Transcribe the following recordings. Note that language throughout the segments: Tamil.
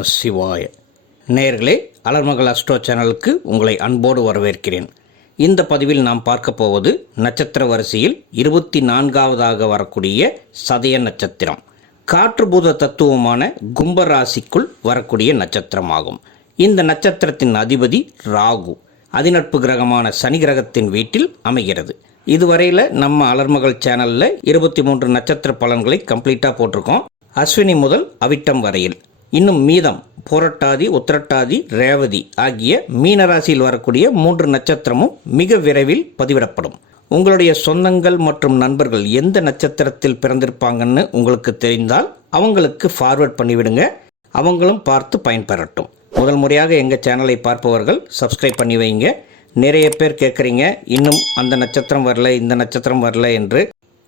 நம சிவாய. நேயர்களே, அலர்மகள் அஸ்ட்ரோ சேனலுக்கு உங்களை அன்போடு வரவேற்கிறேன். இந்த பதிவில் நாம் பார்க்க போவது நட்சத்திர வரிசையில் 24வது வரக்கூடிய சதய நட்சத்திரம். காற்றுபூத தத்துவமான கும்ப ராசிக்குள் வரக்கூடிய நட்சத்திரமாகும். இந்த நட்சத்திரத்தின் அதிபதி ராகு, அதிநட்பு கிரகமான சனி கிரகத்தின் வீட்டில் அமைகிறது. இதுவரையில் நம்ம அலர்மகள் சேனலில் 23 நட்சத்திர பலன்களை கம்ப்ளீட்டாக போட்டிருக்கோம். அஸ்வினி முதல் அவிட்டம் வரையில். இன்னும் மீதம் புரட்டாதி, உத்திரட்டாதி, ரேவதி ஆகிய மீனராசியில் வரக்கூடிய 3 நட்சத்திரமும் மிக விரைவில் பதிவிடப்படும். உங்களுடைய சொந்தங்கள் மற்றும் நண்பர்கள் எந்த நட்சத்திரத்தில் பிறந்திருப்பாங்கன்னு உங்களுக்கு தெரிந்தால் அவங்களுக்கு ஃபார்வர்ட் பண்ணிவிடுங்க. அவங்களும் பார்த்து பயன்பெறட்டும். முதல் முறையாக எங்கள் சேனலை பார்ப்பவர்கள் சப்ஸ்கிரைப் பண்ணி வைங்க. நிறைய பேர் கேட்குறீங்க, இன்னும் அந்த நட்சத்திரம் வரல, இந்த நட்சத்திரம் வரல என்று.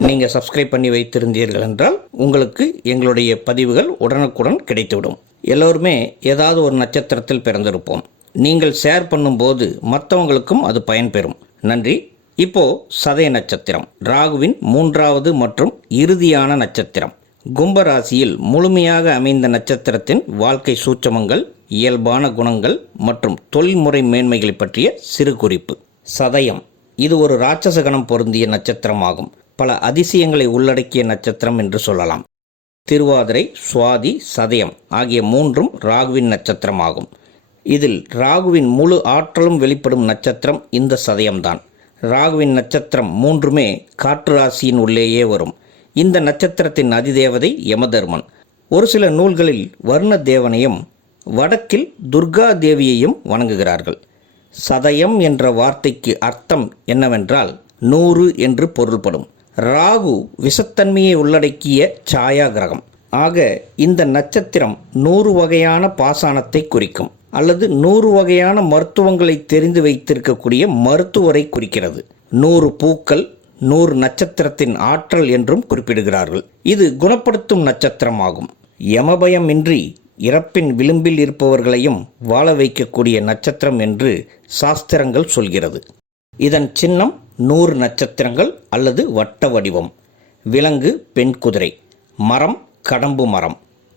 நீங்கள் சப்ஸ்கிரைப் பண்ணி வைத்திருந்தீர்கள் என்றால் உங்களுக்கு எங்களுடைய பதிவுகள் உடனுக்குடன் கிடைத்துவிடும். எல்லோருமே ஏதாவது ஒரு நட்சத்திரத்தில் பிறந்திருப்போம். நீங்கள் ஷேர் பண்ணும்போது மற்றவங்களுக்கும் அது பயன்பெறும். நன்றி. இப்போது சதய நட்சத்திரம் ராகுவின் 3வது மற்றும் இறுதியான நட்சத்திரம். கும்பராசியில் முழுமையாக அமைந்த நட்சத்திரத்தின் வாழ்க்கை சூட்சமங்கள், இயல்பான குணங்கள் மற்றும் தொழில்முறை மேன்மைகளை பற்றிய சிறு குறிப்பு. சதயம் இது ஒரு ராட்சச கணம் பொருந்திய நட்சத்திரமாகும். பல அதிசயங்களை உள்ளடக்கிய நட்சத்திரம் என்று சொல்லலாம். திருவாதிரை, சுவாதி, சதயம் ஆகிய 3ம் ராகுவின் நட்சத்திரமாகும். இதில் ராகுவின் முழு ஆற்றலும் வெளிப்படும் நட்சத்திரம் இந்த சதயம்தான். ராகுவின் நட்சத்திரம் 3மே காற்று ராசியின் உள்ளேயே வரும். இந்த நட்சத்திரத்தின் அதிதேவதை யமதர்மன். ஒரு சில நூல்களில் வருண தேவனையும் வடக்கில் துர்கா தேவியையும் வணங்குகிறார்கள். சதயம் என்ற வார்த்தைக்கு அர்த்தம் என்னவென்றால் 100 என்று பொருள்படும். ராகு விஷத்தன்மையை உள்ளடக்கிய சாயா கிரகம். ஆக இந்த நட்சத்திரம் 100 வகையான பாசானத்தை குறிக்கும், அல்லது 100 வகையான மருத்துவங்களை தெரிந்து வைத்திருக்கக்கூடிய மருத்துவரை குறிக்கிறது. 100 பூக்கள் 100 நட்சத்திரத்தின் ஆற்றல் என்றும் குறிப்பிடுகிறார்கள். இது குணப்படுத்தும் நட்சத்திரமாகும். யமபயமின்றி இறப்பின் விளிம்பில் இருப்பவர்களையும் வாழ வைக்கக்கூடிய நட்சத்திரம் என்று சாஸ்திரங்கள் சொல்கிறது. இதன் சின்னம் 100 நட்சத்திரங்கள் அல்லது வட்ட வடிவம். விலங்கு பெண் குதிரை, மரம் கடம்பு மரம்,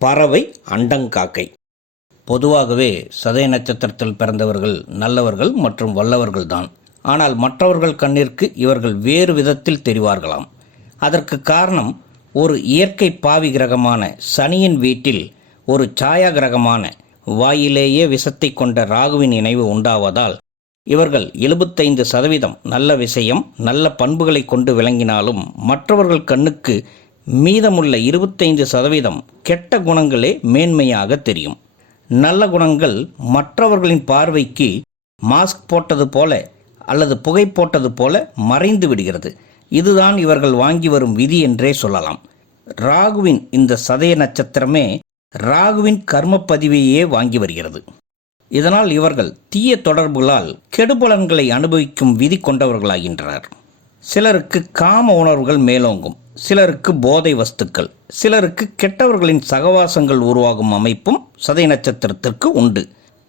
பறவை அண்டங்காக்கை. பொதுவாகவே சதய நட்சத்திரத்தில் பிறந்தவர்கள் நல்லவர்கள் மற்றும் வல்லவர்கள்தான். ஆனால் மற்றவர்கள் கண்ணிற்கு இவர்கள் வேறு விதத்தில் தெரிவார்களாம். அதற்கு காரணம், ஒரு இயற்கை பாவி கிரகமான சனியின் வீட்டில் ஒரு சாயா கிரகமான வாயிலேயே விஷத்தை கொண்ட ராகுவின் இணைவு உண்டாவதால் இவர்கள் 75% நல்ல விஷயம், நல்ல பண்புகளை கொண்டு விளங்கினாலும் மற்றவர்கள் கண்ணுக்கு மீதமுள்ள 25% கெட்ட குணங்களே மேன்மையாக தெரியும். நல்ல குணங்கள் மற்றவர்களின் பார்வைக்கு மாஸ்க் போட்டது போல அல்லது புகை போட்டது போல மறைந்து விடுகிறது. இதுதான் இவர்கள் வாங்கி வரும் விதி என்றே சொல்லலாம். ராகுவின் இந்த சதய நட்சத்திரமே ராகுவின் கர்ம பதிவையே வாங்கி வருகிறது. இதனால் இவர்கள் தீய தொடர்புகளால் கெடுபலன்களை அனுபவிக்கும் விதி கொண்டவர்களாகின்றனர். சிலருக்கு காம உணர்வுகள் மேலோங்கும், சிலருக்கு போதை வஸ்துக்கள், சிலருக்கு கெட்டவர்களின் சகவாசங்கள் உருவாகும் அமைப்பும் சதய நட்சத்திரத்திற்கு உண்டு.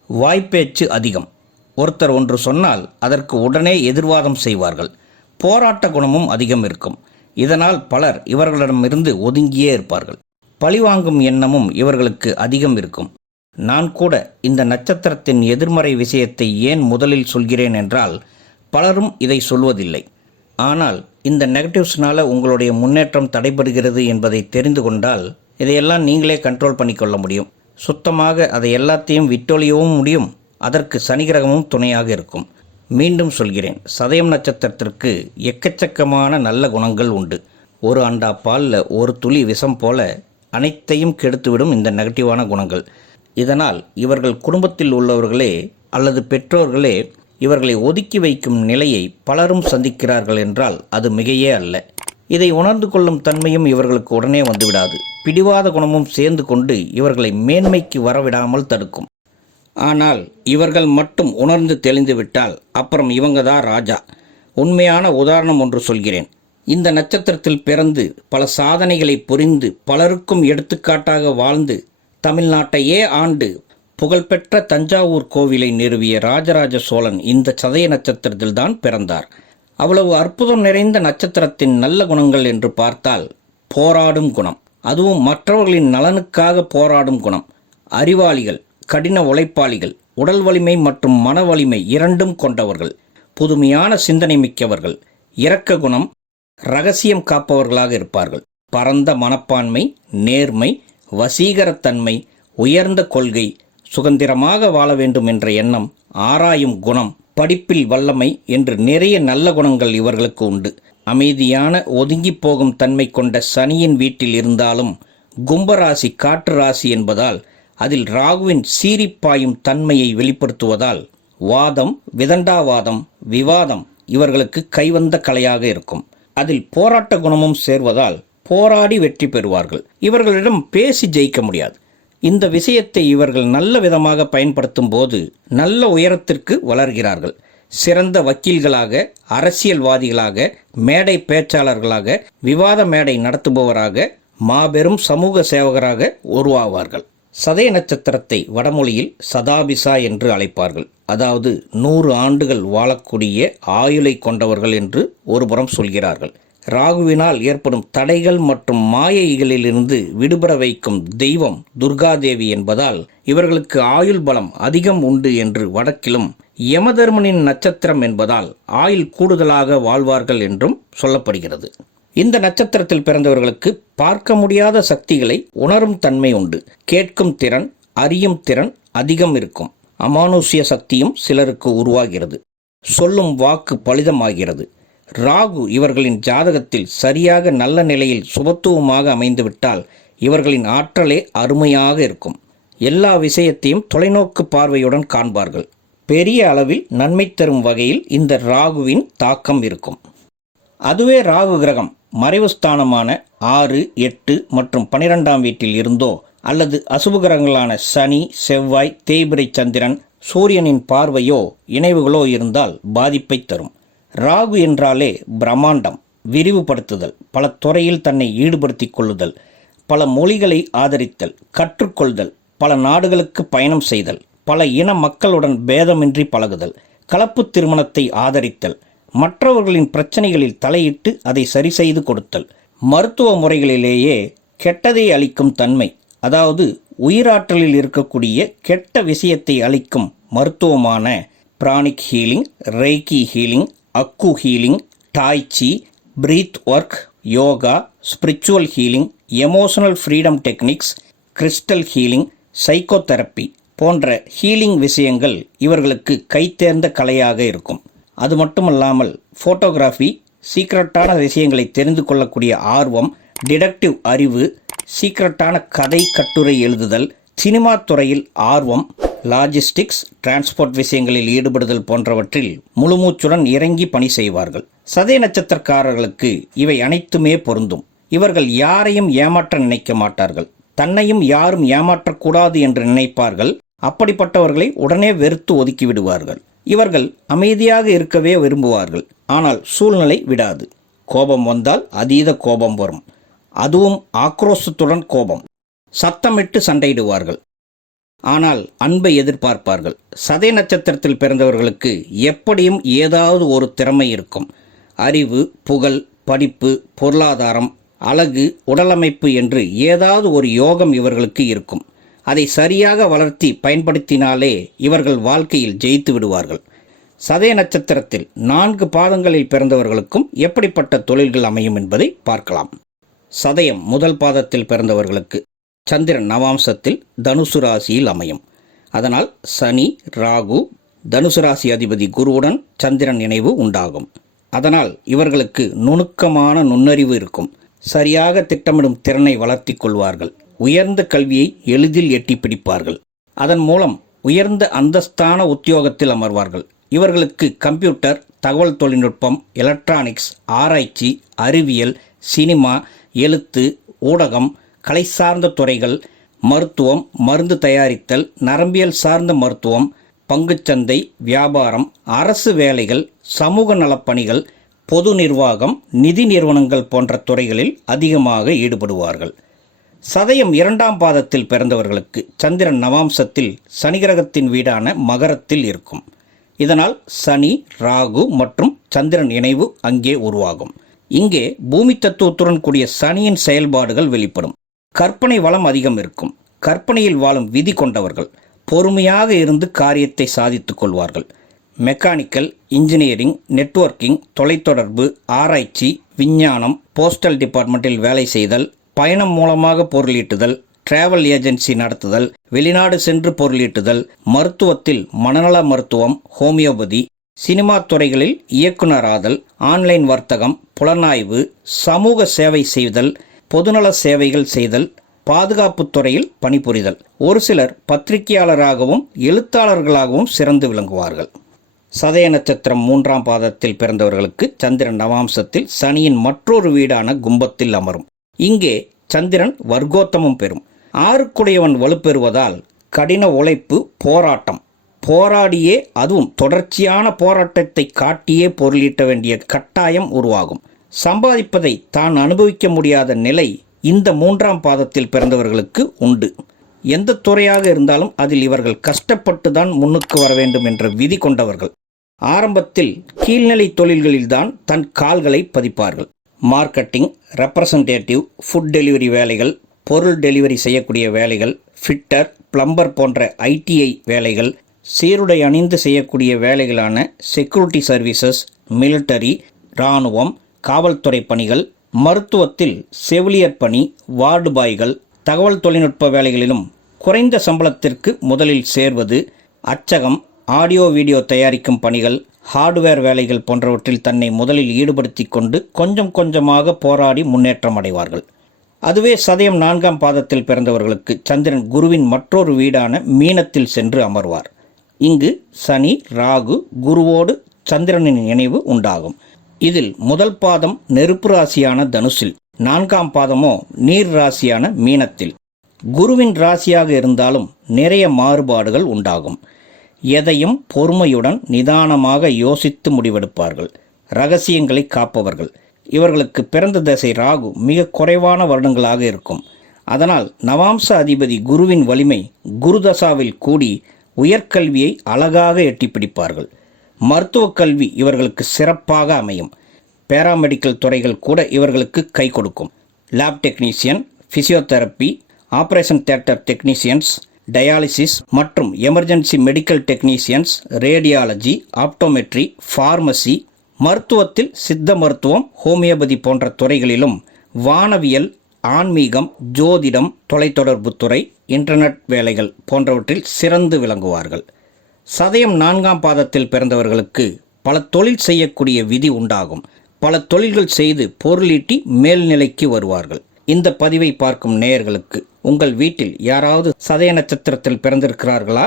வாய்ப்பேச்சு அதிகம். ஒருத்தர் ஒன்று சொன்னால் அதற்கு உடனே எதிர்வாதம் செய்வார்கள். போராட்ட குணமும் அதிகம் இருக்கும். இதனால் பலர் இவர்களிடமிருந்து ஒதுங்கியே இருப்பார்கள். பழிவாங்கும் எண்ணமும் இவர்களுக்கு அதிகம் இருக்கும். நான் கூட இந்த நட்சத்திரத்தின் எதிர்மறை விஷயத்தை ஏன் முதலில் சொல்கிறேன் என்றால், பலரும் இதை சொல்வதில்லை. ஆனால் இந்த நெகட்டிவ்ஸ்னால் உங்களுடைய முன்னேற்றம் தடைபடுகிறது என்பதை தெரிந்து கொண்டால் இதையெல்லாம் நீங்களே கண்ட்ரோல் பண்ணிக்கொள்ள முடியும். சுத்தமாக அதை எல்லாத்தையும் விட்டொழியவும் முடியும். அதற்கு சனி கிரகமும் துணையாக இருக்கும். மீண்டும் சொல்கிறேன், சதயம் நட்சத்திரத்திற்கு எக்கச்சக்கமான நல்ல குணங்கள் உண்டு. ஒரு அண்டா பாலில் ஒரு துளி விஷம் போல அனைத்தையும் கெடுத்துவிடும் இந்த நெகட்டிவான குணங்கள். இதனால் இவர்கள் குடும்பத்தில் உள்ளவர்களே அல்லது பெற்றோர்களே இவர்களை ஒதுக்கி வைக்கும் நிலையை பலரும் சந்திக்கிறார்கள் என்றால் அது மிகையே அல்ல. இதை உணர்ந்து கொள்ளும் தன்மையும் இவர்களுக்கு உடனே வந்துவிடாது. பிடிவாத குணமும் சேர்ந்து கொண்டு இவர்களை மேன்மைக்கு வரவிடாமல் தடுக்கும். ஆனால் இவர்கள் மட்டும் உணர்ந்து தெளிந்து விட்டால் அப்புறம் இவங்க தான் ராஜா. உண்மையான உதாரணம் ஒன்று சொல்கிறேன். இந்த நட்சத்திரத்தில் பிறந்து பல சாதனைகளை புரிந்து பலருக்கும் எடுத்துக்காட்டாக வாழ்ந்து தமிழ்நாட்டையே ஆண்டு புகழ்பெற்ற தஞ்சாவூர் கோவிலை நிறுவிய ராஜராஜ சோழன் இந்த சதய நட்சத்திரத்தில் தான் பிறந்தார். அவ்வளவு அற்புதம் நிறைந்த நட்சத்திரத்தின் நல்ல குணங்கள் என்று பார்த்தால் போராடும் குணம், அதுவும் மற்றவர்களின் நலனுக்காக போராடும் குணம், அறிவாளிகள், கடின உழைப்பாளிகள், உடல் வலிமை மற்றும் மன வலிமை இரண்டும் கொண்டவர்கள், புதுமையான சிந்தனை மிக்கவர்கள், இரக்க குணம், இரகசியம் காப்பவர்களாக இருப்பார்கள். பரந்த மனப்பான்மை, நேர்மை, வசீகரத்தன்மை, உயர்ந்த கொள்கை, சுதந்திரமாக வாழ வேண்டும் என்ற எண்ணம், ஆராயும் குணம், படிப்பில் வல்லமை என்று நிறைய நல்ல குணங்கள் இவர்களுக்கு உண்டு. அமைதியான ஒதுங்கி போகும் தன்மை கொண்ட சனியின் வீட்டில் இருந்தாலும் கும்பராசி காற்று ராசி என்பதால் அதில் ராகுவின் சீரிப்பாயும் தன்மையை வெளிப்படுத்துவதால் வாதம், விதண்டாவாதம், விவாதம் இவர்களுக்கு கைவந்த கலையாக இருக்கும். அதில் போராட்ட குணமும் சேர்வதால் போராடி வெற்றி பெறுவார்கள். இவர்களிடம் பேசி ஜெயிக்க முடியாது. இந்த விஷயத்தை இவர்கள் நல்ல விதமாக பயன்படுத்தும் போது நல்ல உயரத்திற்கு வளர்கிறார்கள். சிறந்த வக்கீல்களாக, அரசியல்வாதிகளாக, மேடை பேச்சாளர்களாக, விவாத மேடை நடத்துபவராக, மாபெரும் சமூக சேவகராக உருவாவார்கள். சதய நட்சத்திரத்தை வடமொழியில் சதாபிசா என்று அழைப்பார்கள். அதாவது 100 ஆண்டுகள் வாழக்கூடிய ஆயுளை கொண்டவர்கள் என்று ஒருபுறம் சொல்கிறார்கள். ராகுவினால் ஏற்படும் தடைகள் மற்றும் மாயைகளிலிருந்து விடுபட வைக்கும் தெய்வம் துர்காதேவி என்பதால் இவர்களுக்கு ஆயுள் பலம் அதிகம் உண்டு என்று வடக்கிலும், யமதர்மனின் நட்சத்திரம் என்பதால் ஆயுள் கூடுதலாக வாழ்வார்கள் என்றும் சொல்லப்படுகிறது. இந்த நட்சத்திரத்தில் பிறந்தவர்களுக்கு பார்க்க முடியாத சக்திகளை உணரும் தன்மை உண்டு. கேட்கும் திறன், அறியும் திறன் அதிகம் இருக்கும். அமானுஷ்ய சக்தியும் சிலருக்கு உருவாகிறது. சொல்லும் வாக்கு பலிதமாகிறது. ராகு இவர்களின் ஜாதகத்தில் சரியாக நல்ல நிலையில் சுபத்துவமாக அமைந்துவிட்டால் இவர்களின் ஆற்றலே அருமையாக இருக்கும். எல்லா விஷயத்தையும் தொலைநோக்கு பார்வையுடன் காண்பார்கள். பெரிய அளவில் நன்மை தரும் வகையில் இந்த ராகுவின் தாக்கம் இருக்கும். அதுவே ராகு கிரகம் மறைவு ஸ்தானமான 6, 8 மற்றும் 12ஆம் வீட்டில் இருந்தோ அல்லது அசுப கிரகங்களான சனி, செவ்வாய், தேய்பிறை சந்திரன், சூரியனின் பார்வையோ இணைவுகளோ இருந்தால் பாதிப்பை தரும். ராகு என்றாலே பிரம்மாண்டம், விரிவுபடுத்துதல், பல துறையில் தன்னை ஈடுபடுத்திக் கொள்ளுதல், பல மொழிகளை ஆதரித்தல், கற்றுக்கொள்தல், பல நாடுகளுக்கு பயணம் செய்தல், பல இன மக்களுடன் பேதமின்றி பழகுதல், கலப்பு திருமணத்தை ஆதரித்தல், மற்றவர்களின் பிரச்சனைகளில் தலையிட்டு அதை சரி செய்து கொடுத்தல், மருத்துவ முறைகளிலேயே கெட்டதை அளிக்கும் தன்மை, அதாவது உயிராற்றலில் இருக்கக்கூடிய கெட்ட விஷயத்தை அளிக்கும் மருத்துவமான pranic healing, reiki healing, acu healing, tai chi, breath work, yoga, spiritual healing, emotional freedom techniques, crystal healing, psychotherapy போன்ற ஹீலிங் விஷயங்கள் இவர்களுக்கு கைத்தேர்ந்த கலையாக இருக்கும். அது மட்டுமல்லாமல் ஃபோட்டோகிராஃபி, சீக்ரெட்டான விஷயங்களை தெரிந்து கொள்ளக்கூடிய ஆர்வம், டிடெக்டிவ் அறிவு, சீக்ரெட்டான கதை கட்டுரை எழுதுதல், சினிமா துறையில் ஆர்வம், லாஜிஸ்டிக்ஸ், டிரான்ஸ்போர்ட் விஷயங்களில் ஈடுபடுதல் போன்றவற்றில் முழுமூச்சுடன் இறங்கி பணி செய்வார்கள். சதய நட்சத்திரக்காரர்களுக்கு இவை அனைத்துமே பொருந்தும். இவர்கள் யாரையும் ஏமாற்ற நினைக்க மாட்டார்கள். தன்னையும் யாரும் ஏமாற்றக்கூடாது என்று நினைப்பார்கள். அப்படிப்பட்டவர்களை உடனே வெறுத்து ஒதுக்கிவிடுவார்கள். இவர்கள் அமைதியாக இருக்கவே விரும்புவார்கள். ஆனால் சூழ்நிலை விடாது. கோபம் வந்தால் அதீத கோபம் வரும். அதுவும் ஆக்ரோஷத்துடன் கோபம். சத்தமிட்டு சண்டையிடுவார்கள். ஆனால் அன்பை எதிர்பார்ப்பார்கள். சதய நட்சத்திரத்தில் பிறந்தவர்களுக்கு எப்படியும் ஏதாவது ஒரு திறமை இருக்கும். அறிவு, புகழ், படிப்பு, பொருளாதாரம், அழகு, உடலமைப்பு என்று ஏதாவது ஒரு யோகம் இவர்களுக்கு இருக்கும். அதை சரியாக வளர்த்தி பயன்படுத்தினாலே இவர்கள் வாழ்க்கையில் ஜெயித்து விடுவார்கள். சதய நட்சத்திரத்தில் 4 பாதங்களில் பிறந்தவர்களுக்கும் எப்படிப்பட்ட தொழில்கள் அமையும் என்பதை பார்க்கலாம். சதயம் முதல் பாதத்தில் பிறந்தவர்களுக்கு சந்திரன் நவாம்சத்தில் தனுசு ராசியில் அமையும். அதனால் சனி, ராகு, தனுசு ராசி அதிபதி குருவுடன் சந்திரன் இணைவு உண்டாகும். அதனால் இவர்களுக்கு நுணுக்கமான நுண்ணறிவு இருக்கும். சரியாக திட்டமிடும் திறனை வளர்த்தி கொள்வார்கள். உயர்ந்த கல்வியை எளிதில் எட்டி பிடிப்பார்கள். அதன் மூலம் உயர்ந்த அந்தஸ்தான உத்தியோகத்தில் அமர்வார்கள். இவர்களுக்கு கம்ப்யூட்டர், தகவல் தொழில்நுட்பம், எலக்ட்ரானிக்ஸ், ஆராய்ச்சி, அறிவியல், சினிமா, எழுத்து, ஊடகம், கலை சார்ந்த துறைகள், மருத்துவம், மருந்து தயாரித்தல், நரம்பியல் சார்ந்த மருத்துவம், பங்குச்சந்தை, வியாபாரம், அரசு வேலைகள், சமூக நலப்பணிகள், பொது நிர்வாகம், நிதி நிறுவனங்கள் போன்ற துறைகளில் அதிகமாக ஈடுபடுவார்கள். சதயம் 2ஆம் பாதத்தில் பிறந்தவர்களுக்கு சந்திரன் நவாம்சத்தில் சனி கிரகத்தின் வீடான மகரத்தில் இருக்கும். இதனால் சனி, ராகு மற்றும் சந்திரன் இணைவு அங்கே உருவாகும். இங்கே பூமி தத்துவத்துடன் கூடிய சனியின் செயல்பாடுகள் வெளிப்படும். கற்பனை வளம் அதிகம் இருக்கும். கற்பனையில் வாழும் விதி கொண்டவர்கள். பொறுமையாக இருந்து காரியத்தை சாதித்துக் கொள்வார்கள். மெக்கானிக்கல், இன்ஜினியரிங், நெட்வொர்க்கிங், தொலைத்தொடர்பு, ஆராய்ச்சி, விஞ்ஞானம், போஸ்டல் டிபார்ட்மெண்ட்டில் வேலை செய்தல், பயணம் மூலமாக பொருளீட்டுதல், டிராவல் ஏஜென்சி நடத்துதல், வெளிநாடு சென்று பொருளீட்டுதல், மருத்துவத்தில் மனநல மருத்துவம், ஹோமியோபதி, சினிமா துறைகளில் இயக்குனராதல், ஆன்லைன் வர்த்தகம், புலனாய்வு, சமூக சேவை செய்தல், பொதுநல சேவைகள் செய்தல், பாதுகாப்பு துறையில் பணிபுரிதல். ஒரு சிலர் பத்திரிகையாளராகவும் எழுத்தாளர்களாகவும் சிறந்து விளங்குவார்கள். சதய நட்சத்திரம் 3ஆம் பாதத்தில் பிறந்தவர்களுக்கு சந்திரன் நவாம்சத்தில் சனியின் மற்றொரு வீடான கும்பத்தில் அமரும். இங்கே சந்திரன் வர்க்கோத்தமம் பெறும். 6க்குடையவன் வலுப்பெறுவதால் கடின உழைப்பு, போராட்டம், போராடியே, அதுவும் தொடர்ச்சியான போராட்டத்தை காட்டியே பொருளீட்ட வேண்டிய கட்டாயம் உருவாகும். சம்பாதிப்பதை தான் அனுபவிக்க முடியாத நிலை இந்த 3ஆம் பாதத்தில் பிறந்தவர்களுக்கு உண்டு. எந்த துறையாக இருந்தாலும் அதில் இவர்கள் கஷ்டப்பட்டு தான் முன்னுக்கு வர வேண்டும் என்ற விதி கொண்டவர்கள். ஆரம்பத்தில் கீழ்நிலை தொழில்களில்தான் தன் கால்களை பதிப்பார்கள். மார்க்கெட்டிங், ரெப்ரசன்டேட்டிவ், ஃபுட் டெலிவரி வேலைகள், பொருள் டெலிவரி செய்யக்கூடிய வேலைகள், ஃபிட்டர், பிளம்பர் போன்ற ஐடிஐ வேலைகள், சீருடை அணிந்து செய்யக்கூடிய வேலைகளான செக்யூரிட்டி சர்வீசஸ், மிலிட்டரி, இராணுவம், காவல்துறை பணிகள், மருத்துவத்தில் செவிலியர் பணி, வார்டு பாய்கள், தகவல் தொழில்நுட்ப வேலைகளிலும் குறைந்த சம்பளத்திற்கு முதலில் சேர்வது, அச்சகம், ஆடியோ வீடியோ தயாரிக்கும் பணிகள், ஹார்ட்வேர் வேலைகள் போன்றவற்றில் தன்னை முதலில் ஈடுபடுத்தி கொண்டு கொஞ்சம் கொஞ்சமாக போராடி முன்னேற்றம் அடைவார்கள். அதுவே சதயம் 4ஆம் பாதத்தில் பிறந்தவர்களுக்கு சந்திரன் குருவின் மற்றொரு வீடான மீனத்தில் சென்று அமர்வார். இங்கு சனி, ராகு, குருவோடு சந்திரனின் இணைவு உண்டாகும். இதில் முதல் பாதம் நெருப்பு ராசியான தனுசில், 4ஆம் பாதமோ நீர் ராசியான மீனத்தில். குருவின் ராசியாக இருந்தாலும் நிறைய மாறுபாடுகள் உண்டாகும். எதையும் பொறுமையுடன் நிதானமாக யோசித்து முடிவெடுப்பார்கள். இரகசியங்களை காப்பவர்கள். இவர்களுக்கு பிறந்த தசை ராகு மிக குறைவான வருடங்களாக இருக்கும். அதனால் நவாம்ச அதிபதி குருவின் வலிமை குருதசாவில் கூடி உயர்கல்வியை அழகாக எட்டி பிடிப்பார்கள். மருத்துவக் கல்வி இவர்களுக்கு சிறப்பாக அமையும். பேராமெடிக்கல் துறைகள் கூட இவர்களுக்கு கை கொடுக்கும். Lab technician, physiotherapy, operation theatre technicians, dialysis மற்றும் emergency medical technicians, radiology, optometry, pharmacy, மருத்துவத்தில் சித்த மருத்துவம், ஹோமியோபதி போன்ற துறைகளிலும், வானவியல், ஆன்மீகம், ஜோதிடம், தொலைத்தொடர்பு துறை, இன்டர்நெட் வேலைகள் போன்றவற்றில் சிறந்து விளங்குவார்கள். சதயம் 4ஆம் பாதத்தில் பிறந்தவர்களுக்கு பல தொழில் செய்யக்கூடிய விதி உண்டாகும். பல தொழில்கள் செய்து பொருளீட்டி மேல்நிலைக்கு வருவார்கள். இந்த பதிவை பார்க்கும் நேயர்களுக்கு உங்கள் வீட்டில் யாராவது சதய நட்சத்திரத்தில் பிறந்திருக்கிறார்களா?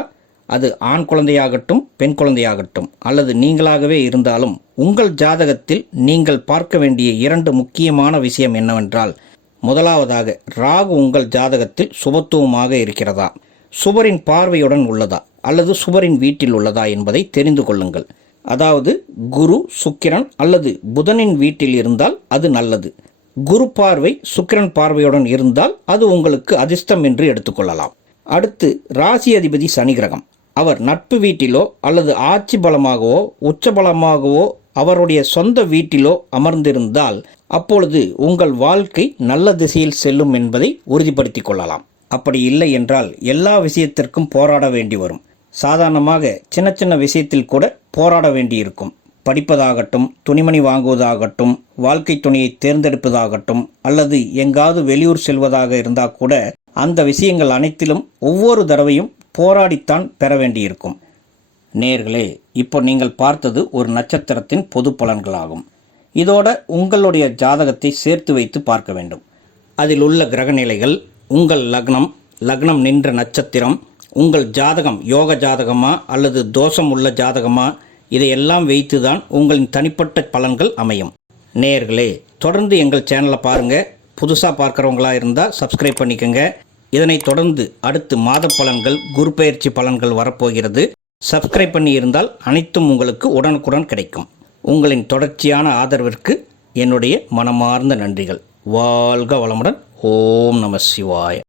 அது ஆண் குழந்தையாகட்டும், பெண் குழந்தையாகட்டும், அல்லது நீங்களாகவே இருந்தாலும் உங்கள் ஜாதகத்தில் நீங்கள் பார்க்க வேண்டிய 2 முக்கியமான விஷயம் என்னவென்றால், முதலாவதாக ராகு உங்கள் ஜாதகத்தில் சுபத்துவமாக இருக்கிறதா, சுபரின் பார்வையுடன் உள்ளதா, அல்லது சுபரின் வீட்டில் உள்ளதா என்பதை தெரிந்து கொள்ளுங்கள். அதாவது குரு, சுக்கிரன் அல்லது புதனின் வீட்டில் இருந்தால் அது நல்லது. குரு பார்வை சுக்கிரன் பார்வையுடன் இருந்தால் அது உங்களுக்கு அதிர்ஷ்டம் என்று எடுத்துக்கொள்ளலாம். அடுத்து ராசி அதிபதி சனி கிரகம். அவர் நட்பு வீட்டிலோ அல்லது ஆட்சி பலமாகவோ உச்ச பலமாகவோ அவருடைய சொந்த வீட்டிலோ அமர்ந்திருந்தால் அப்பொழுது உங்கள் வாழ்க்கை நல்ல திசையில் செல்லும் என்பதை உறுதிப்படுத்திக் கொள்ளலாம். அப்படி இல்லை என்றால் எல்லா விஷயத்திற்கும் போராட வேண்டி வரும். சாதாரணமாக சின்ன சின்ன விஷயத்தில் கூட போராட வேண்டியிருக்கும். படிப்பதாகட்டும், துணிமணி வாங்குவதாகட்டும், வாழ்க்கை துணையை தேர்ந்தெடுப்பதாகட்டும், அல்லது எங்காவது வெளியூர் செல்வதாக இருந்தால் கூட அந்த விஷயங்கள் அனைத்திலும் ஒவ்வொரு தடவையும் போராடித்தான் பெற வேண்டியிருக்கும். நேயர்களே, இப்போ நீங்கள் பார்த்தது ஒரு நட்சத்திரத்தின் பொது பலன்களாகும். இதோட உங்களுடைய ஜாதகத்தை சேர்த்து வைத்து பார்க்க வேண்டும். அதில் உள்ள கிரகநிலைகள், உங்கள் லக்னம், லக்னம் நின்ற நட்சத்திரம், உங்கள் ஜாதகம் யோக ஜாதகமா அல்லது தோஷம் உள்ள ஜாதகமா, இதையெல்லாம் வைத்துதான் உங்களின் தனிப்பட்ட பலன்கள் அமையும். நேயர்களே, தொடர்ந்து எங்கள் சேனலை பாருங்கள். புதுசாக பார்க்குறவங்களா இருந்தால் சப்ஸ்கிரைப் பண்ணிக்கோங்க. இதனைத் தொடர்ந்து அடுத்து மாத பலன்கள், குரு பெயர்ச்சி பலன்கள் வரப்போகிறது. சப்ஸ்கிரைப் பண்ணி இருந்தால் அனைத்தும் உங்களுக்கு உடனுக்குடன் கிடைக்கும். உங்களின் தொடர்ச்சியான ஆதரவிற்கு என்னுடைய மனமார்ந்த நன்றிகள். வாழ்க வளமுடன். ஓம் நம சிவாய.